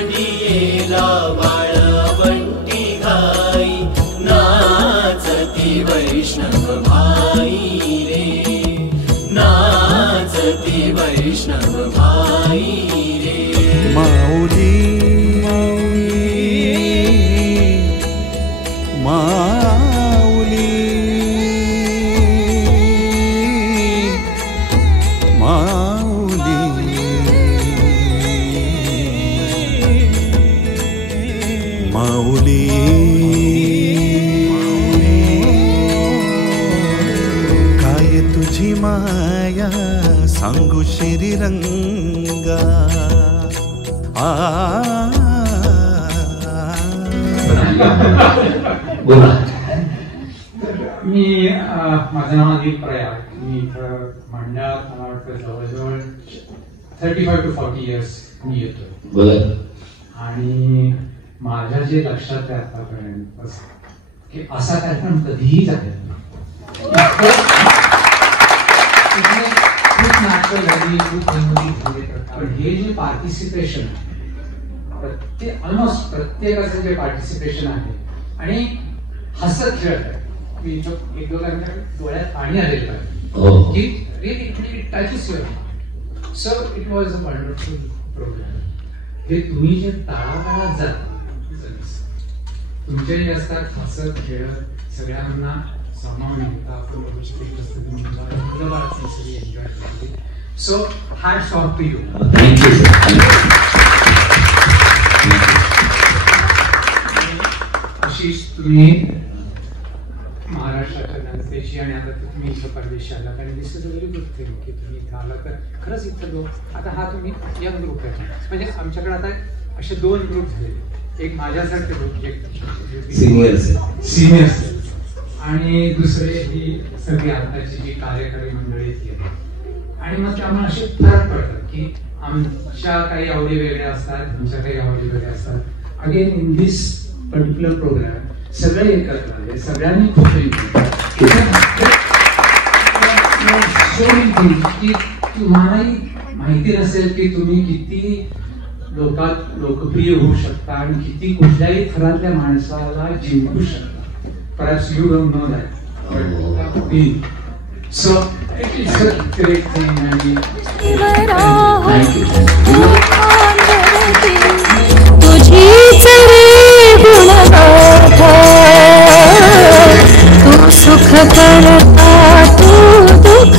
मांडियेला वाळवंटी घाई नाचती वैष्णव भाई रे नाचती वैष्णव भाई रे माऊली माऊली माऊली काय तुझी माया सांगू श्रीरंगा बोला. मी माझं नाव अनिल प्रयाग. मी इथं मंडळात मला वाटतं जवळजवळ 35 to 40 years मी येतोय. आणि माझ्या जे लक्षात आहे आतापर्यंत की असा कार्यक्रम कधीही झालेला नाही. खूप नाटकं झाली, खूप विनोदी झाले, पण हे जे पार्टिसिपेशन ऑलमोस्ट प्रत्येकाचं जे पार्टिसिपेशन आहे आणि हसत खेळत आहे. मी एक दोघांच्या डोळ्यात पाणी आलेलं आहे की really it touches your. So it was a wonderful programme. हे तुम्ही जे तळागाळात जाता तुमचे जे असतात हसत खेळत सगळ्यांना सामावून घेता आपण एन्जॉय करते. So hats off to you. Ashish, तुम्ही महाराष्ट्राच्या जनतेची आणि आता तुम्ही इथं परदेशी आलात आणि this is a very good thing की तुम्ही इथं आला. तर खरंच इथं लोक आता हा तुम्ही यंग ग्रुप आहे म्हणजे आमच्याकडे आता असे 2 ग्रुप झालेले. एक माझ्यासारखे ग्रुप सिनियर्स आणि दुसरे ही सगळी आताची जी कार्यकारी मंडळी ती आहे. आणि मग त्यामुळे असे फरक पडतात की आमच्या काही आवडी वेगळ्या असतात, तुमच्या काही आवडी वेगळ्या असतात. Again in this particular programme सगळे एकत्र आले, सगळ्यांनी खूप की तुम्हालाही माहिती नसेल की तुम्ही किती लोकात लोकप्रिय होऊ शकता आणि किती कुठल्याही थरातल्या माणसाला जिंकू शकता. Perhaps you don't know that. So it is a great thing. तुझीच रे गुणगाथा तू सुख करता तू दुःख